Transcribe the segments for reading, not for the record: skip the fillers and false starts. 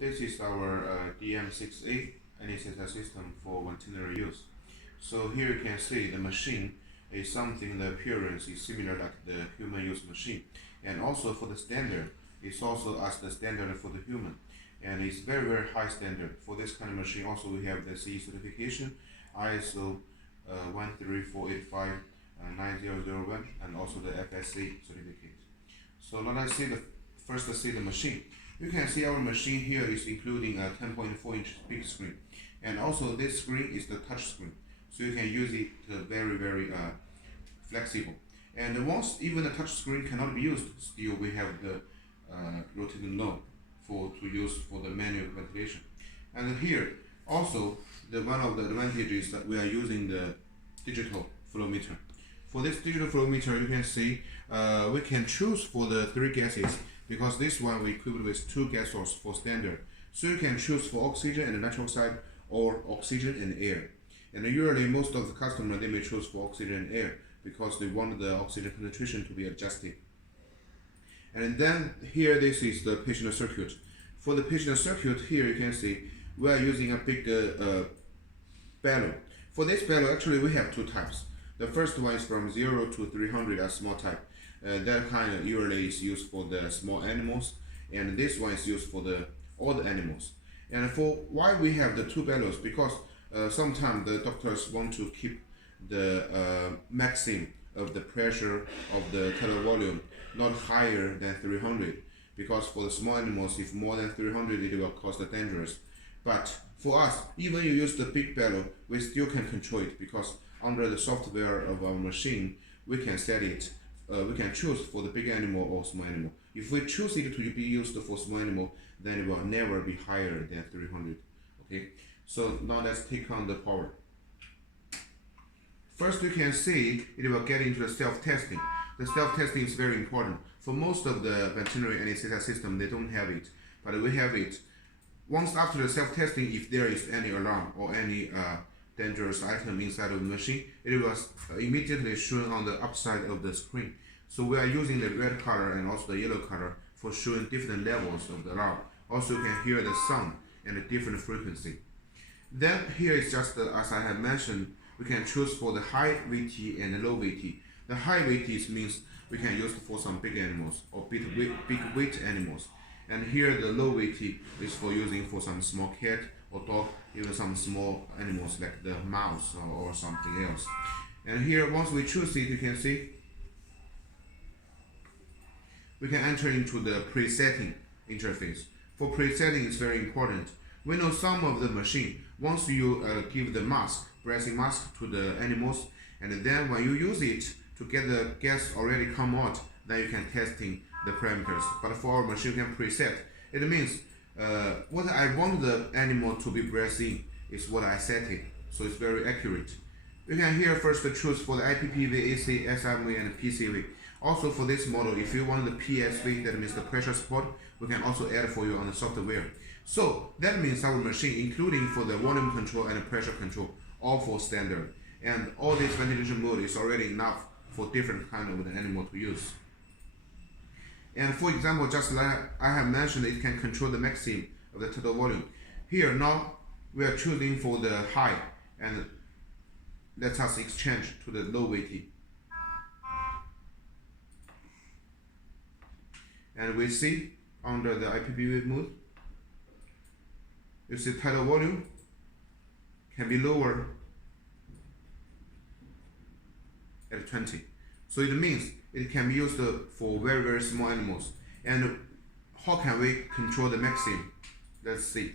this is our DM6A anesthesia system for veterinary use. So here you can see the machine is something, the appearance is similar like the human use machine. And also for the standard, it's also as the standard for the human. And it's very, very high standard. For this kind of machine, also we have the CE certification, ISO 13485 9001, and also the FSC certificate. So let us first see the machine. You can see our machine here is including a 10.4-inch big screen, and also this screen is the touch screen, so you can use it very, very flexible. And once even the touch screen cannot be used, still we have the rotating knob to use for the manual ventilation. And here also one of the advantages that we are using the digital flow meter. For this digital flow meter, you can see we can choose for the 3 gases, because this one we equipped with 2 gas sources for standard. So you can choose for oxygen and nitrous oxide, or oxygen and air. And usually most of the customers, they may choose for oxygen and air because they want the oxygen concentration to be adjusted. And then here this is the patient circuit. For the patient circuit, here you can see we are using a big bellow. For this bellow, actually we have 2 types. The first one is from 0 to 300, a small type. That kind usually is used for the small animals, and this one is used for all the animals. And for why we have the 2 bellows, because sometimes the doctors want to keep the maximum of the pressure of the total volume not higher than 300, because for the small animals, if more than 300, it will cause the dangerous. But for us, even you use the big bellow, we still can control it, because under the software of our machine, we can set it. We can choose for the big animal or small animal. If we choose it to be used for small animal, then it will never be higher than 300. Okay, so now let's take on the power. First, you can see it will get into the self-testing. The self-testing is very important. For most of the veterinary anesthesia system, they don't have it, but we have it. Once after the self-testing, if there is any alarm or any dangerous item inside of the machine, it was immediately shown on the upside of the screen. So we are using the red color and also the yellow color for showing different levels of the alarm. Also you can hear the sound and a different frequency. Then here is just as I have mentioned, we can choose for the high VT and the low VT. The high VT means we can use for some big animals or big weight animals. And here the low VT is for using for some small cat or dog, even some small animals like the mouse or something else. And here, once we choose it, you can see we can enter into the presetting interface. For presetting, it's very important. We know some of the machine, once you give the mask, breathing mask to the animals, and then when you use it to get the gas already come out, then you can testing the parameters. But for our machine, you can preset. It means what I want the animal to be breathing is what I set it, so it's very accurate. You can here first choose for the IPPV, AC, SMV, and PCV. Also for this model, if you want the PSV, that means the pressure support, we can also add for you on the software. So that means our machine, including for the volume control and pressure control, all for standard. And all this ventilation mode is already enough for different kind of the animal to use. And for example, just like I have mentioned, it can control the maximum of the total volume. Here now we are choosing for the high, and let us exchange to the low VT. And we see under the IPPV mode, you see total volume can be lower at 20. So it means it can be used for very, very small animals. And how can we control the maximum? Let's see.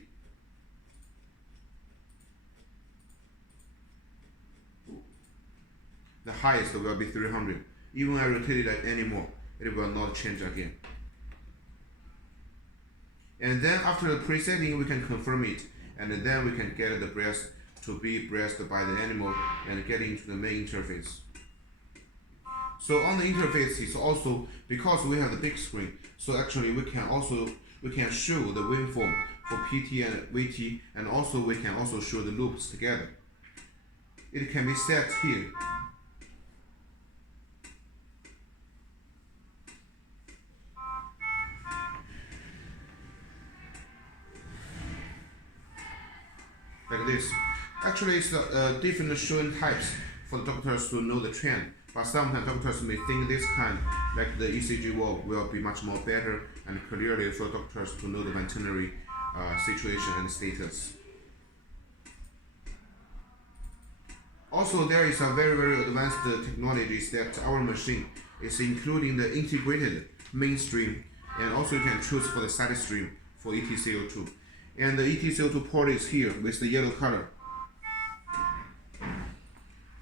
The highest will be 300. Even I rotate it anymore, it will not change again. And then after the presetting, we can confirm it, and then we can get the breath to be breathed by the animal and get into the main interface. So on the interface is also, because we have the big screen, so actually we can show the waveform for PT and VT, and also we can also show the loops together. It can be set here. like this. Actually, it's different showing types for the doctors to know the trend. But sometimes doctors may think this kind, like the ECG wall, will be much more better and clearly for doctors to know the veterinary situation and status. Also, there is a very advanced technologies that our machine is including the integrated mainstream, and also you can choose for the side stream for ETCO2. And the ETCO2 port is here with the yellow color.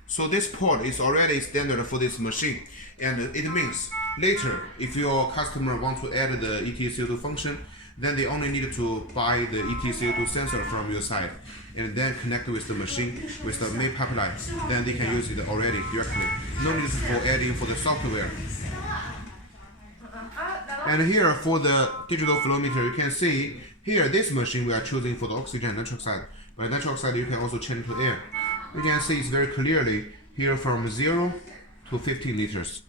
So this port is already standard for this machine, and it means later if your customer want to add the ETCO2 function, then they only need to buy the ETCO2 sensor from your side and then connect with the machine with the main pipeline. Then they can use it already directly. No need for adding for the software. And here for the digital flow meter, you can see here this machine we are choosing for the oxygen and nitric oxide. But nitric oxide you can also change to air. You can see it's very clearly here from 0 to 15 liters.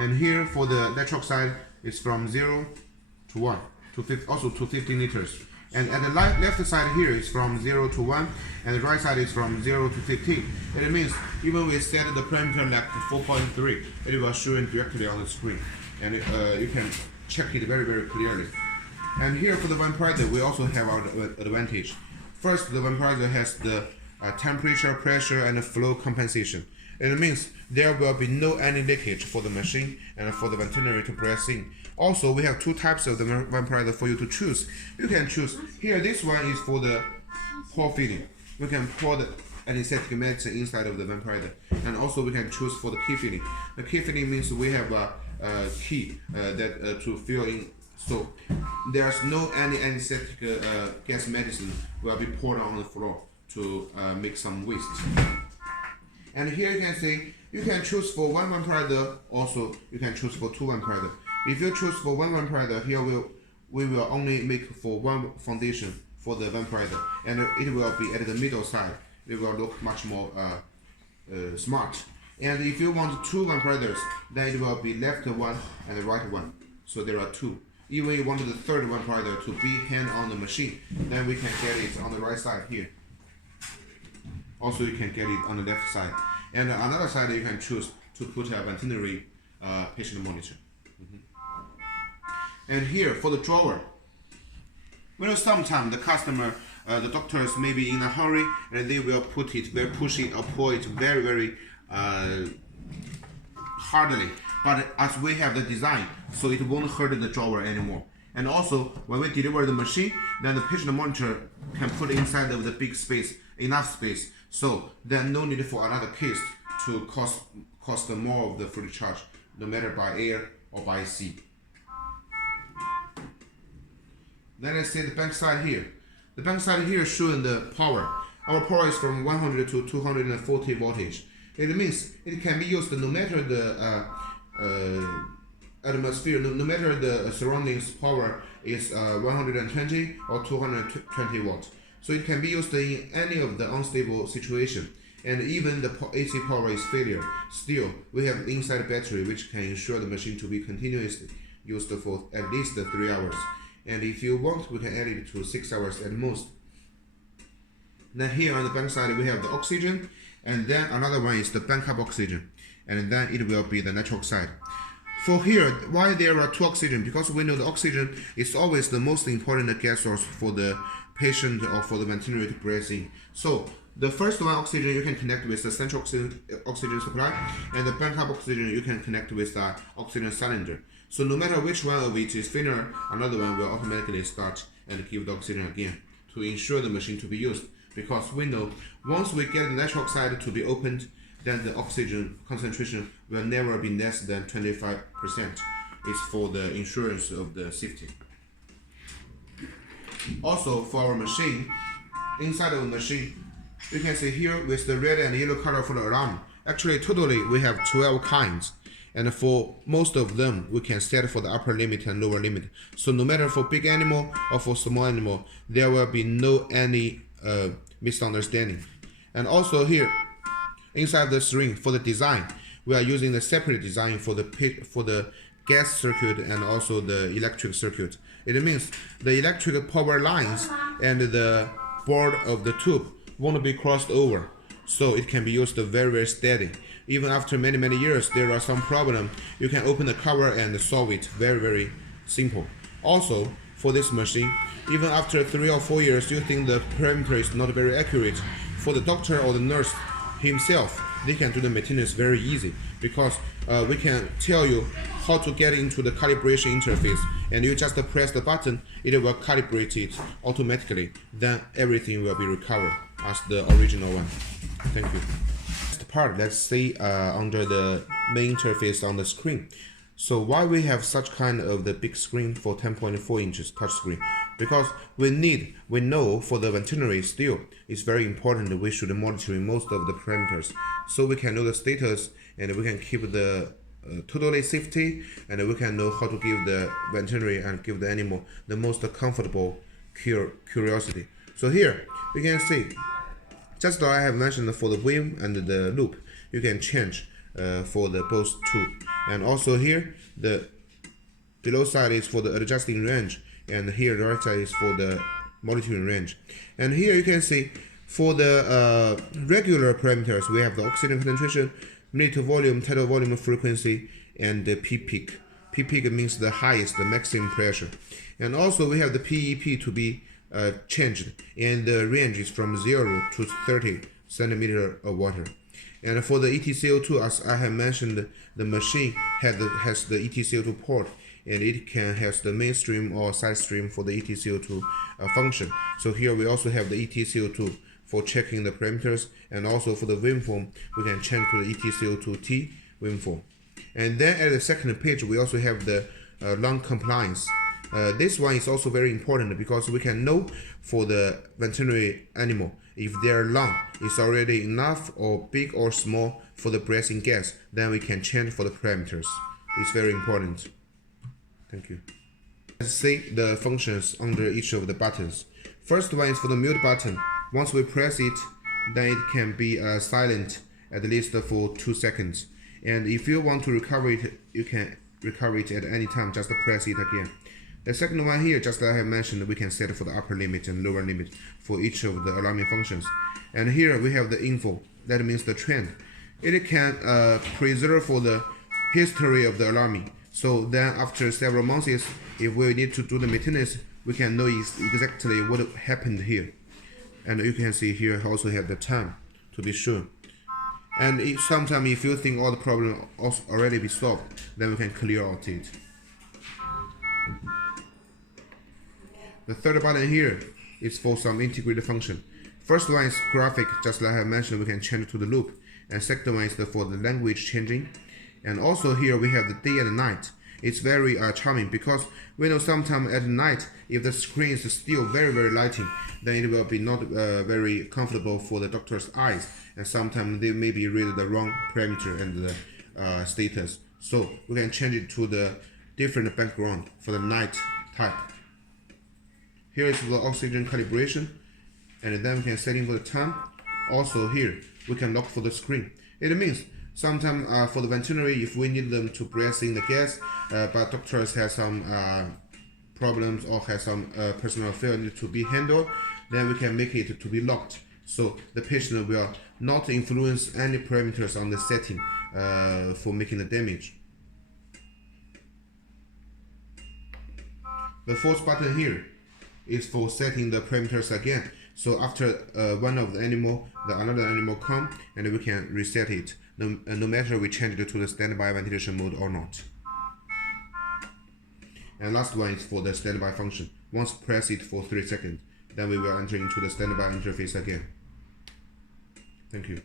And here for the nitric oxide it's from 0 to 1 to also to 15 liters. And at the left side here is from 0 to 1, and the right side is from 0 to 15. It means even we set the parameter like 4.3, it will show it directly on the screen, and you can check it very clearly. And here for the vaporizer, we also have our advantage. First, the vaporizer has the temperature, pressure, and flow compensation. It means there will be no any leakage for the machine and for the veterinary to press in. Also, we have two types of the vaporizer for you to choose. You can choose here. This one is for the pour feeding. We can pour the anesthetic medicine inside of the vaporizer, and also we can choose for the key feeding. The key feeding means we have a key that to fill in. So there's no any anesthetic gas medicine will be poured on the floor to make some waste. And here you can see you can choose for one vaporizer. Also, you can choose for two vaporizer. If you choose for one vaporizer, here we will only make for one foundation for the vaporizer, and it will be at the middle side. It will look much more smart. And if you want two vaporizers, then it will be left one and the right one. So there are two. Even you want the third vaporizer to be hand on the machine, then we can get it on the right side here. Also, you can get it on the left side. And another side you can choose to put a veterinary patient monitor. And here for the drawer, sometimes the customer, the doctors may be in a hurry, and they will push it or pour it very hardly. But as we have the design, so it won't hurt the drawer anymore. And also, when we deliver the machine, then the patient monitor can put inside of the big space, enough space. So then no need for another case to cost more of the free charge, no matter by air or by sea. Then let's see the back side here. The back side here is showing the power. Our power is from 100 to 240 voltage. It means it can be used no matter the atmosphere, no matter the surroundings power is 120 or 220 watts. So it can be used in any of the unstable situation. And even the AC power is failure, still we have inside battery which can ensure the machine to be continuously used for at least 3 hours. And if you want, we can add it to 6 hours at most. Then here on the back side we have the oxygen, and then another one is the backup oxygen, and then it will be the nitric oxide. For here, why there are two oxygen? Because we know the oxygen is always the most important gas source for the patient or for the veterinary to breathe in. So the first one, oxygen, you can connect with the central oxygen supply, and the backup oxygen you can connect with the oxygen cylinder. So no matter which one of it is failure, another one will automatically start and give the oxygen again to ensure the machine to be used. Because we know once we get the nitric oxide to be opened, then the oxygen concentration will never be less than 25%. It's for the insurance of the safety. Also for our machine, inside of the machine, you can see here with the red and yellow color for the alarm. Actually, totally we have 12 kinds. And for most of them, we can set for the upper limit and lower limit. So no matter for big animal or for small animal, there will be no any misunderstanding. And also here, inside the string for the design, we are using the separate design for the gas circuit and also the electric circuit. It means the electric power lines and the board of the tube won't be crossed over, so it can be used very steady. Even after many years, there are some problem. You can open the cover and solve it very simple. Also, for this machine, even after 3 or 4 years, you think the parameter is not very accurate, for the doctor or the nurse himself, they can do the maintenance very easy, because we can tell you how to get into the calibration interface, and you just press the button, it will calibrate it automatically. Then everything will be recovered as the original one. Thank you. Next part, let's see under the main interface on the screen. So why we have such kind of the big screen for 10.4 inches touch screen? Because we know for the veterinary still, it's very important that we should monitor most of the parameters, so we can know the status and we can keep the totally safety, and we can know how to give the veterinary and give the animal the most comfortable curiosity. So here we can see, just like I have mentioned, for the wheel and the loop, you can change for the both two. And also here, the below side is for the adjusting range, and here the right side is for the monitoring range. And here you can see for the regular parameters, we have the oxygen concentration, milliliter volume, tidal volume, frequency, and the P-peak. P-peak means the highest, the maximum pressure. And also we have the PEP to be changed, and the range is from 0 to 30 centimeter of water. And for the ETCO2, as I have mentioned, the machine has the ETCO2 port, and it can has the mainstream or side stream for the ETCO2 function. So here we also have the ETCO2 for checking the parameters, and also for the waveform, we can change to the ETCO2T waveform. And then at the second page, we also have the lung compliance. This one is also very important, because we can know for the veterinary animal if their lung is already enough or big or small for the breathing gas, then we can change for the parameters. It's very important. Thank you. Let's see the functions under each of the buttons. First one is for the mute button. Once we press it, then it can be silent at least for 2 seconds. And if you want to recover it, you can recover it at any time, just press it again. The second one here, just like I have mentioned, we can set for the upper limit and lower limit for each of the alarming functions. And here we have the info, that means the trend. It can preserve for the history of the alarming. So then after several months, if we need to do the maintenance, we can know exactly what happened here. And you can see here also have the time to be shown. And sometimes if you think all the problem already be solved, then we can clear out it. The third button here is for some integrated function. First one is graphic, just like I mentioned, we can change to the loop. And second one is for the language changing. And also here we have the day and night. It's very charming, because we know sometimes at night, if the screen is still very lighting, then it will be not very comfortable for the doctor's eyes. And sometimes they maybe read the wrong parameter and the status. So we can change it to the different background for the night type. Here is the oxygen calibration, and then we can set in for the time. Also here, we can lock for the screen. It means sometimes for the veterinary, if we need them to breathe in the gas, but doctors have some problems or have some personal failure to be handled, then we can make it to be locked. So the patient will not influence any parameters on the setting for making the damage. The fourth button here is for setting the parameters again. So after one of the animal, another animal come, and we can reset it, no matter we change it to the standby ventilation mode or not. And last one is for the standby function. Once press it for 3 seconds, then we will enter into the standby interface again. Thank you.